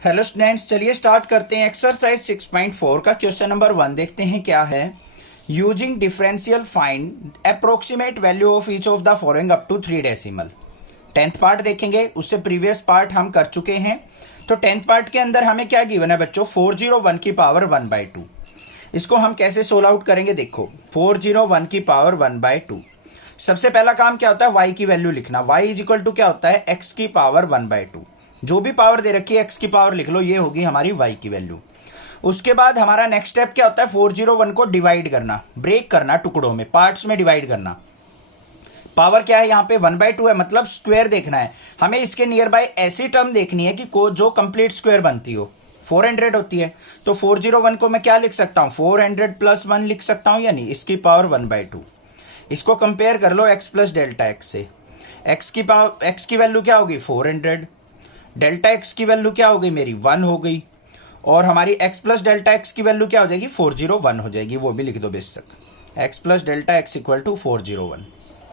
Hello students, चलिए start करते हैं। एक्सरसाइज 6.4 का क्वेश्चन नंबर 1 देखते हैं क्या है। Using differential find approximate value of each of the following up to 3 decimal. 10th part देखेंगे, उससे प्रीवियस पार्ट हम कर चुके हैं। तो 10th पार्ट के अंदर हमें क्या गिवन है बच्चों, 401 की पावर 1/2। इसको हम कैसे सोल्व आउट करेंगे, देखो 401 की पावर 1/2। सबसे पहला काम क्या होता है, y की वैल्यू लिखना। y इज इक्वल टू क्या होता है, x की पावर 1/2। जो भी पावर दे रखी है x की पावर लिख लो, ये होगी हमारी y की वैल्यू। उसके बाद हमारा नेक्स्ट स्टेप क्या होता है, 401 को डिवाइड करना, ब्रेक करना टुकड़ों में, पार्ट्स में डिवाइड करना। पावर क्या है यहाँ पे 1/2 है, मतलब स्क्वायर देखना है हमें। इसके नियर बाय ऐसी टर्म देखनी है कि जो कंप्लीट स्क्वायर बनती हो। 400 होती है, तो 401 को मैं क्या लिख सकता हूँ, 400 + 1 लिख सकता हूँ, यानी इसकी पावर 1/2। इसको कंपेयर कर लो x प्लस डेल्टा x से। x की वैल्यू क्या होगी 400, डेल्टा x की वैल्यू क्या हो गई मेरी 1 हो गई, और हमारी x प्लस डेल्टा x की वैल्यू क्या हो जाएगी 401 हो जाएगी, वो भी लिख दो बेशक। x plus delta x equal to 401।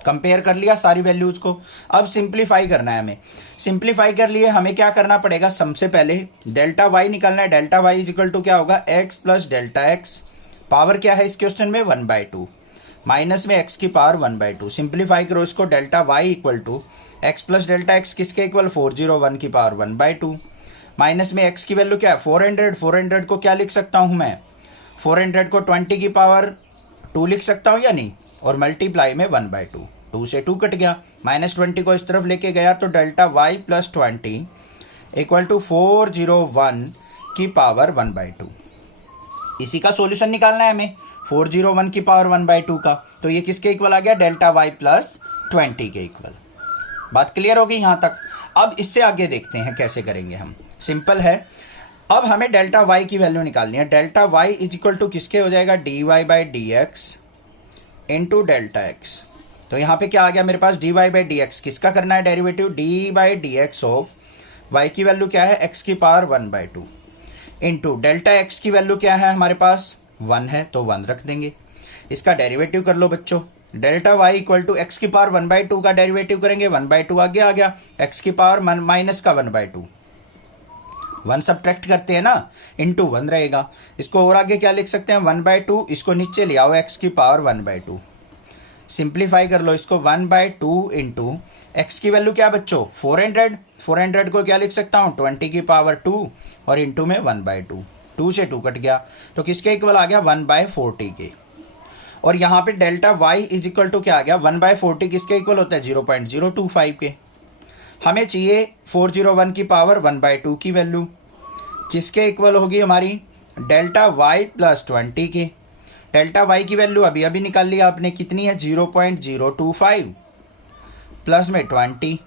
Compare कर लिया सारी वैल्यूज को। अब सिंप्लीफाई करना है हमें। सिंप्लीफाई कर लिए हमें क्या करना पड़ेगा, सबसे पहले डेल्टा y निकालना है। Delta y is equal to क्या होगा, x plus delta x। Power क्या है इस क्वेश्चन में 1/2, माइनस में x की पावर 1/2। सिंप्लीफाई करो इसको, delta y equal to x plus delta x किसके इक्वल, 401 की पावर 1/2। माइनस में x की वैल्यू क्या है 400 को क्या लिख सकता हूं मैं, 400 को 20 की पावर 2 लिख सकता हूं या नहीं, और मल्टीप्लाई में 1/2। 2 से 2 कट गया, -20 को इस तरफ लेके गया, तो delta y plus 20 equal to 401 की पावर 1/2। इसी का सॉल्यूशन निकालना है हमें 401 की पावर 1/2 का। तो ये किसके इक्वल आ गया, डेल्टा y प्लस 20 के इक्वल। बात क्लियर होगी यहां तक। अब इससे आगे देखते हैं कैसे करेंगे हम। सिंपल है, अब हमें डेल्टा y की वैल्यू निकालनी है। Delta y is equal to किसके हो जाएगा, dy/dx इंटू डेल्टा x। तो यहां पे क्या आ गया मेरे पास, dy/dx किसका करना है डेरिवेटिव, d/dx ऑफ y की वैल्यू क्या है, x की पावर 1/2 इंटू डेल्टा x की वैल्यू क्या है हमारे पास 1 है, तो 1 रख देंगे। इसका डेरिवेटिव कर लो बच्चों। Delta y equal to X की पावर 1/2 का डेरिवेटिव करेंगे, 1/2 आगे आ गया, x की पावर माइनस का 1/2, 1 सब्ट्रैक्ट करते हैं ना, इंटू 1 रहेगा। इसको और आगे क्या लिख सकते हैं 1/2, इसको नीचे ले आओ, x की पावर 1/2। सिंप्लीफाई कर लो इसको, 1/2 इंटू एक्स की वैल्यू क्या बच्चों 400 को क्या लिख सकता हूँ 20 की पावर 2 और इंटू में 1/2। 2 से 2 कट गया, तो किसके इक्वल आ गया 1/40 के। और यहाँ पे delta y is equal to क्या आ गया 1/40 किसके इक्वल होता है 0.025 के। हमें चाहिए 401 की पावर 1/2 की वैल्यू किसके इक्वल होगी हमारी, डेल्टा y प्लस 20 के। डेल्टा y की वैल्यू अभी अभी निकाल लिया आपने, कितनी है 0.025 प्लस में 20,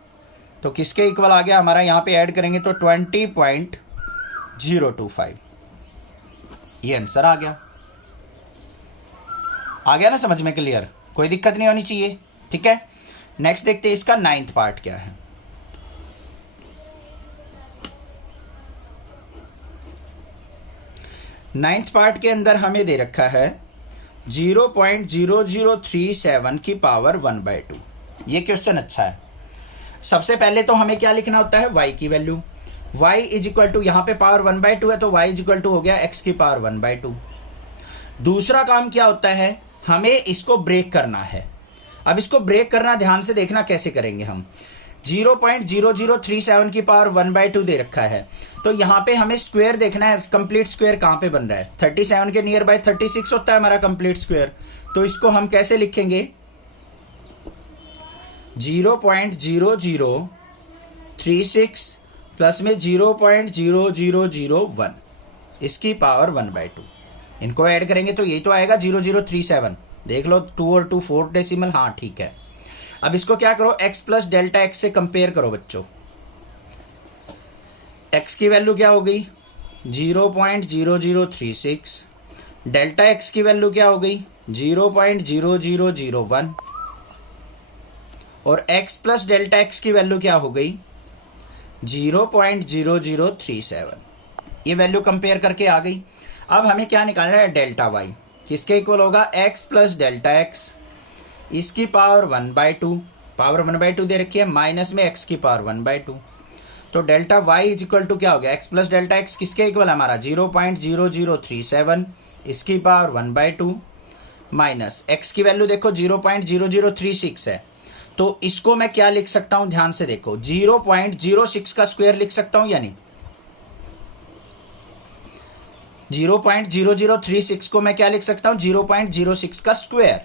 तो किसके इक्वल आ गया हमारा, यहाँ पे ऐड करेंगे तो 20.025। ये आंसर आ गया ना समझ में, क्लियर, कोई दिक्कत नहीं होनी चाहिए, ठीक है। नेक्स्ट देखते हैं इसका 9th पार्ट क्या है। नाइन्थ पार्ट के अंदर हमें दे रखा है 0.0037 की पावर 1/2। ये क्वेश्चन अच्छा है। सबसे पहले तो हमें क्या लिखना होता है, y की value. y is equal to यहाँ पे पावर 1/2 है, तो y इज इक्वल टू हो गया x की पावर 1/2। दूसरा काम क्या होता है, हमें इसको ब्रेक करना है। अब इसको ब्रेक करना ध्यान से देखना कैसे करेंगे हम। 0.0037 की पावर 1/2 दे रखा है, तो यहाँ पे हमें स्क्वायर देखना है, कंप्लीट स्क्वायर कहाँ पे बन रहा है, 37 के नियर बाय 36 होता है हमारा कंप्लीट स्क्वायर। तो इसको हम कैसे लिखेंगे 0.0036 प्लस में 0.0001 इसकी पावर 1/2। इनको ऐड करेंगे तो ये तो आएगा 0037। देख लो 2 और 2 4 डेसिमल, हाँ ठीक है। अब इसको क्या करो, x प्लस डेल्टा x से कंपेयर करो बच्चों। x की वैल्यू क्या हो गई 0.0036, डेल्टा x की वैल्यू क्या हो गई 0.0001, और x प्लस डेल्टा x की वैल्यू क्या हो गई 0.0037। ये वैल्यू कंपेयर करके आ गई। अब हमें क्या निकालना है, डेल्टा y किसके इक्वल होगा, x प्लस डेल्टा x, इसकी पावर 1/2, पावर 1/2 दे रखी है, माइनस में x की पावर 1/2। तो delta y is equal to क्या हो गया, x प्लस डेल्टा x किसके इक्वल है हमारा 0.0037, इसकी पावर 1/2 माइनस x की वैल्यू देखो 0.0036 है, तो इसको मैं क्या लिख सकता हूं, ध्यान से देखो 0.06 का स्क्वायर लिख सकता हूं या नहीं। 0.0036 को मैं क्या लिख सकता हूं, 0.06 का स्क्वायर,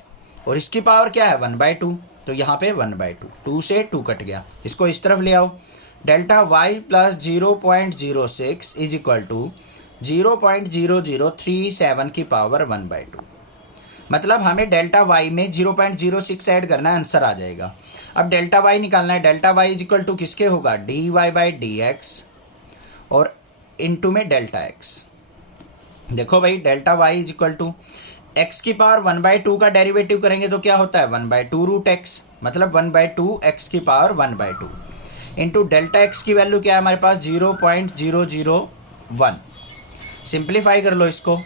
और इसकी पावर क्या है 1/2, तो यहां पे 1/2, 2 से 2 कट गया, इसको इस तरफ ले आओ। Delta y plus 0.06 is equal to 0.0037 की पावर 1/2, मतलब हमें डेल्टा y में 0.06 ऐड करना है, आंसर आ जाएगा। अब डेल्टा y निकालना है, delta y is equal to किसके होगा, dy/dx और इनटू में डेल्टा x। देखो भाई delta y is equal to x की पावर 1/2 का डेरिवेटिव करेंगे तो क्या होता है 1/2 रूट x, मतलब 1/2 x की पावर 1/2 इंटू डेल्टा x की वैल्यू क्या है हमारे पास 0.001। सिंप्लीफाई कर लो इसको,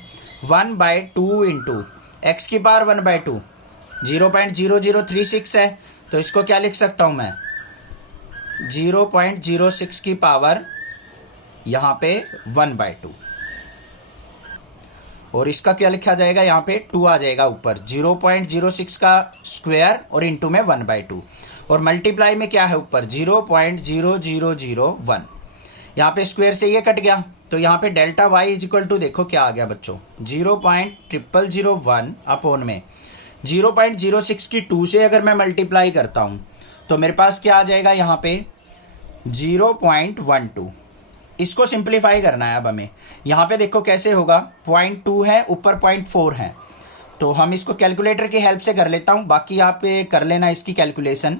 1/2 इंटू x की पावर 1/2 0.0036 है, तो इसको क्या लिख सकता हूं मैं 0.06 की पावर यहां पे 1/2, और इसका क्या लिखा जाएगा, यहाँ पे 2 आ जाएगा ऊपर, 0.06 का स्क्वायर और इनटू में 1/2, और मल्टीप्लाई में क्या है ऊपर 0.0001, यहाँ पे स्क्वायर से ये कट गया, तो यहाँ पे delta y is equal to देखो क्या आ गया बच्चों 0.0001 अपॉन में 0.06 की 2 से अगर मैं मल्टीप्लाई करता हूँ तो मेरे पास क्या आ जाएगा यहाँ पे 0.12। इसको सिंप्लीफाई करना है अब हमें, यहाँ पे देखो कैसे होगा, 0.2 है ऊपर 0.4 है, तो हम इसको कैलकुलेटर की हेल्प से कर लेता हूँ, बाकी आप कर लेना इसकी कैलकुलेशन।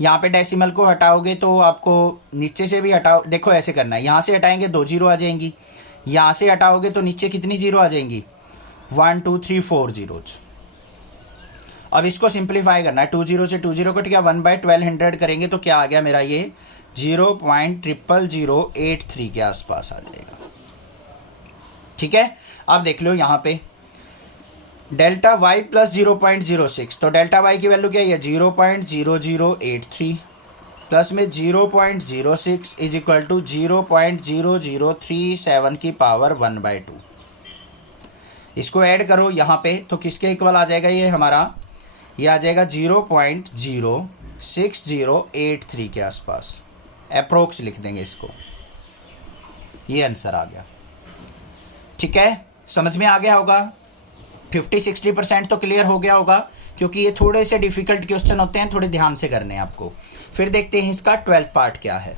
यहाँ पे डेसिमल को हटाओगे तो आपको नीचे से भी हटाओ, देखो ऐसे करना है, यहाँ से हटाएंगे 2 जीरो आ जाएंगी, यहाँ से हटाओगे तो नीचे कितनी जीरो आ जाएंगी 1 2 3 4 जीरोज। अब इसको सिंप्लीफाई करना है, 2 जीरो से 2 जीरो कट गया, 1/1200 करेंगे तो क्या आ गया मेरा ये 0.00083 के आसपास आ जाएगा। ठीक है, अब देख लो यहाँ पे डेल्टा y प्लस 0.06, तो डेल्टा y की वैल्यू क्या है 0.0083 प्लस में 0.06 इज इक्वल टू 0.0037 की पावर 1/2। इसको ऐड करो यहाँ पे तो किसके इक्वल आ जाएगा ये हमारा, ये आ जाएगा 0.06083 के आसपास, अप्रोक्स लिख देंगे इसको, ये आंसर आ गया। ठीक है, समझ में आ गया होगा, 50-60% तो क्लियर हो गया होगा, क्योंकि ये थोड़े से डिफिकल्ट क्वेश्चन होते हैं, थोड़े ध्यान से करने हैं आपको। फिर देखते हैं इसका 12th पार्ट क्या है।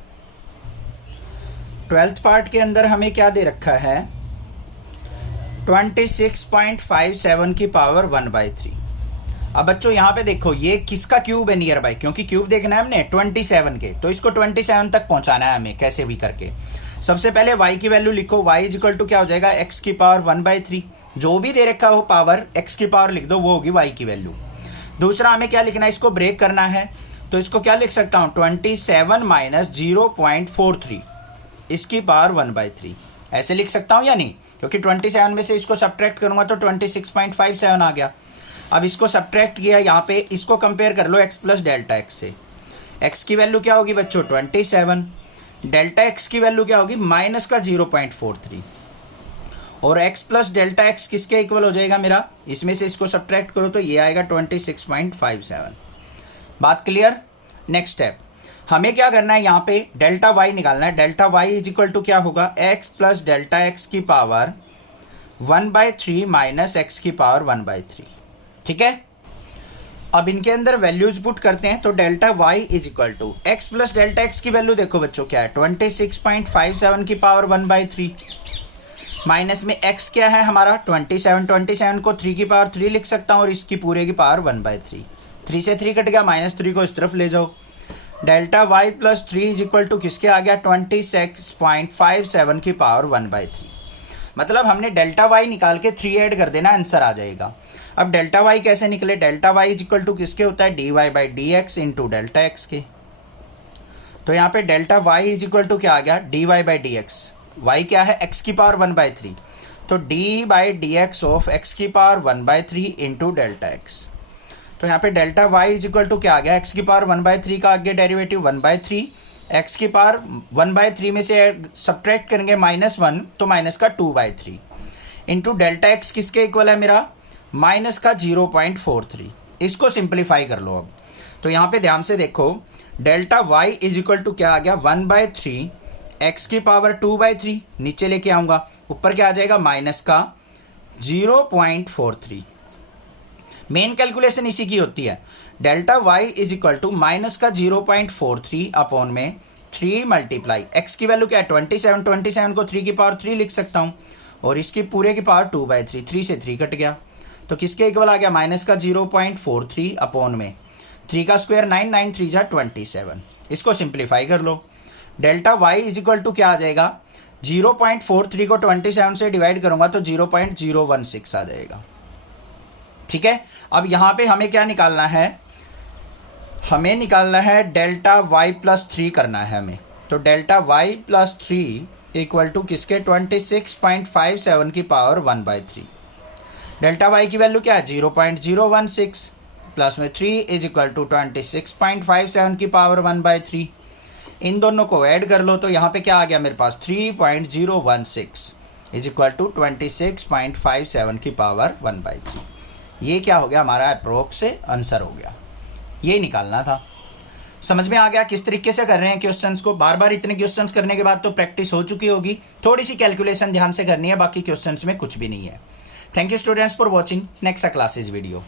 12th पार्ट के अंदर हमें क्या दे रखा है 26.57 की पावर 1/3। अब बच्चों यहाँ पे देखो ये किसका क्यूब है नियर बाई, क्योंकि क्यूब देखना है हमने 27 के, तो इसको 27 तक पहुंचाना है हमें कैसे भी करके। सबसे पहले y की वैल्यू लिखो, y इज इक्वल टू क्या हो जाएगा x की पावर 1/3, जो भी दे रखा हो पावर x की पावर लिख दो, वो होगी y की वैल्यू। दूसरा हमें क्या लिखना है, इसको ब्रेक करना है, तो इसको क्या लिख सकता हूं 27 माइनस 0.43 इसकी पावर 1/3, ऐसे लिख सकता हूं या नहीं, क्योंकि 27 में से इसको सब्ट्रैक्ट करूंगा तो 26.57 आ गया। अब इसको सब्ट्रैक्ट किया, यहाँ पे इसको कंपेयर कर लो x प्लस डेल्टा x से, x की वैल्यू क्या होगी बच्चों 27, डेल्टा x की वैल्यू क्या होगी माइनस का 0.43, और x प्लस डेल्टा x किसके इक्वल हो जाएगा मेरा, इसमें से इसको सब्ट्रैक्ट करो तो ये आएगा 26.57। बात क्लियर। नेक्स्ट स्टेप हमें क्या करना है, यहाँ पे डेल्टा y निकालना है, delta y is equal to क्या होगा x प्लस डेल्टा x की पावर 1/3 माइनस x की पावर 1/3। ठीक है, अब इनके अंदर वैल्यूज पुट करते हैं, तो delta y is equal to X plus delta x की वैल्यू देखो बच्चों क्या है 26.57 की पावर 1/3 माइनस में x क्या है हमारा 27 को 3 की पावर 3 लिख सकता हूं, और इसकी पूरे की पावर 1/3, 3 से 3 कट गया, -3 को इस तरफ ले जाओ, delta y plus 3 is equal to किसके आ गया 26.57 की पावर 1/3। मतलब हमने डेल्टा y निकाल के 3 ऐड कर देना, आंसर आ जाएगा। अब डेल्टा y कैसे निकले, delta y is equal to किसके होता है dy/dx इंटू डेल्टा x के, तो यहाँ पे delta y is equal to क्या आ गया dy/dx, y क्या है x की पावर 1/3, तो d/dx ऑफ x की पावर 1/3 इंटू डेल्टा x, तो यहाँ पे delta y is equal to क्या आ गया x की पावर 1/3 का आगे डेरिवेटिव 1/3 एक्स की पावर 1/3 में से सब्ट्रैक्ट करेंगे -1 तो माइनस का 2/3 इंटू डेल्टा एक्स किसके इक्वल है मेरा माइनस का 0.43। इसको सिंप्लीफाई कर लो अब। तो यहां पे ध्यान से देखो delta Y is equal to क्या आ गया 1/3 एक्स की पावर 2/3 नीचे लेके आऊंगा ऊपर क्या आ जाएगा माइनस का 0.43। मेन कैलकुलेशन इसी की होती है delta Y is equal to minus का 0.43 अपॉन में 3 मल्टीप्लाई एक्स की वैल्यू क्या है 27 को 3 की पावर 3 लिख सकता हूं और इसकी पूरे की पावर 2/3 3 से 3 कट गया तो किसके इक्वल आ गया माइनस का 0.43 अपॉन में 3 का स्क्वायर 9 9 3 जा 27। इसको सिंप्लीफाई कर लो delta Y is equal to क्या आ जाएगा 0.43 को 27 से डिवाइड करूंगा तो 0.016 आ जाएगा। ठीक है, अब यहां पे हमें क्या निकालना है, हमें निकालना है डेल्टा वाई प्लस 3 करना है हमें। तो delta Y plus 3 equal to किसके 26.57 की पावर 1/3। डेल्टा वाई की वैल्यू क्या है 0.016 प्लस में 3 इज इक्वल टू 26.57 की पावर 1/3। इन दोनों को ऐड कर लो तो यहाँ पे क्या आ गया मेरे पास 3.016 इज इक्वल टू 26.57 की पावर 1/3। ये क्या हो गया हमारा अप्रोक्स से आंसर हो गया, ये निकालना था। समझ में आ गया किस तरीके से कर रहे हैं क्वेश्चंस को। बार बार इतने क्वेश्चंस करने के बाद तो प्रैक्टिस हो चुकी होगी, थोड़ी सी कैलकुलेशन ध्यान से करनी है, बाकी क्वेश्चंस में कुछ भी नहीं है। Thank you students for watching next classes video.